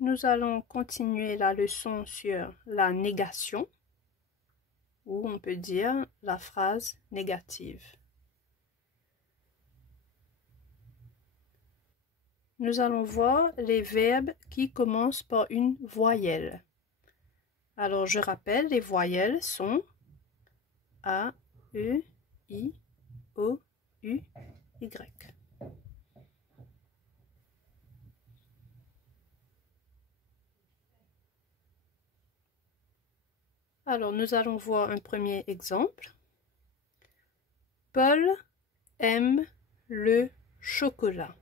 Nous allons continuer la leçon sur la négation, ou on peut dire la phrase négative. Nous allons voir les verbes qui commencent par une voyelle. Alors, je rappelle, les voyelles sont A, E, I, O, U, Y. Alors, nous allons voir un premier exemple. Paul aime le chocolat.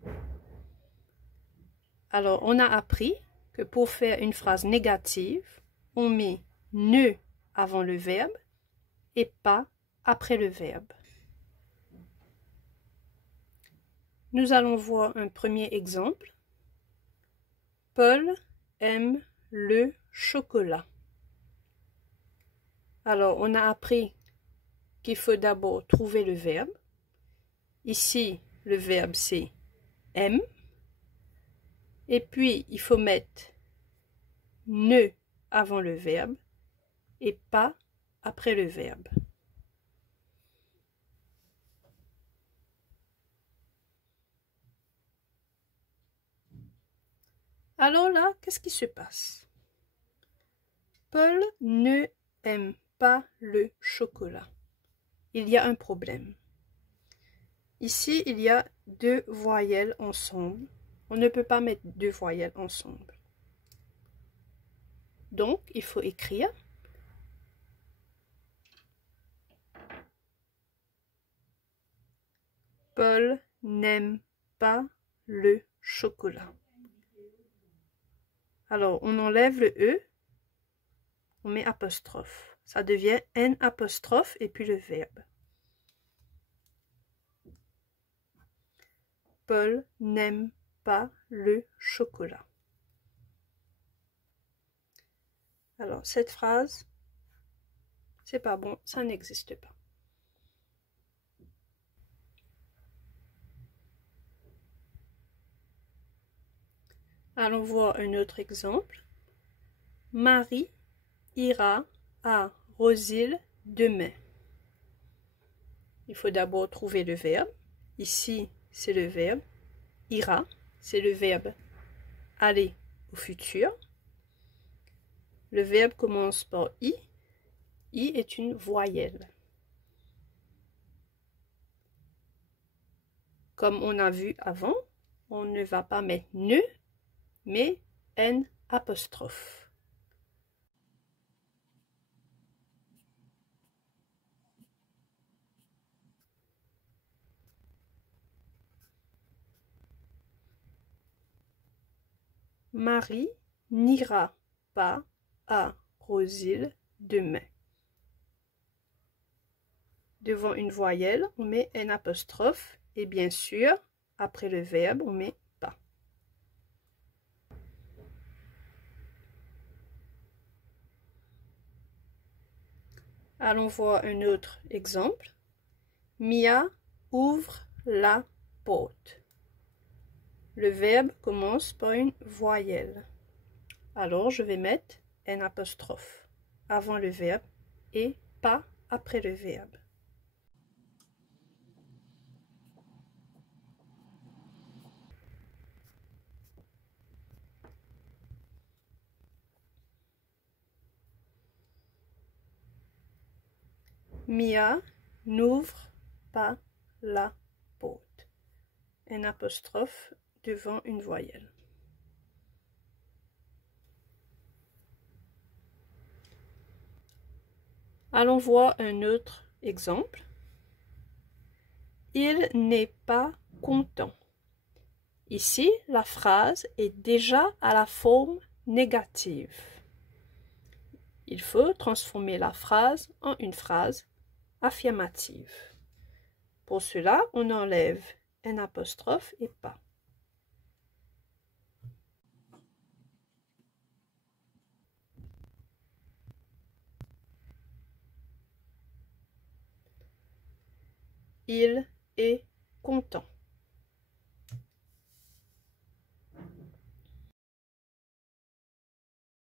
Alors, on a appris que pour faire une phrase négative, on met ne avant le verbe et pas après le verbe. Nous allons voir un premier exemple. Paul aime le chocolat. Alors, on a appris qu'il faut d'abord trouver le verbe. Ici, le verbe c'est aime. Et puis, il faut mettre ne avant le verbe et pas après le verbe. Alors là, qu'est-ce qui se passe? Paul ne aime pas le chocolat. Il y a un problème. Ici, il y a deux voyelles ensemble. On ne peut pas mettre deux voyelles ensemble. Donc, il faut écrire Paul n'aime pas le chocolat. Alors, on enlève le E, on met apostrophe. Ça devient N apostrophe et puis le verbe. Paul n'aime pas le chocolat. Alors, cette phrase, c'est pas bon, ça n'existe pas. Allons voir un autre exemple. Marie ira à Rosil demain. Il faut d'abord trouver le verbe. Ici, c'est le verbe ira, c'est le verbe aller au futur. Le verbe commence par I. I est une voyelle. Comme on a vu avant, on ne va pas mettre ne, mais N apostrophe. Marie n'ira pas à Rosil demain. Devant une voyelle, on met N apostrophe et bien sûr, après le verbe, on met pas. Allons voir un autre exemple. Mia ouvre la porte. Le verbe commence par une voyelle. Alors, je vais mettre N apostrophe avant le verbe et pas après le verbe. Mia n'ouvre pas la porte. Un apostrophe devant une voyelle. Allons voir un autre exemple. Il n'est pas content. Ici, la phrase est déjà à la forme négative. Il faut transformer la phrase en une phrase affirmative. Pour cela, on enlève un apostrophe et pas. Il est content.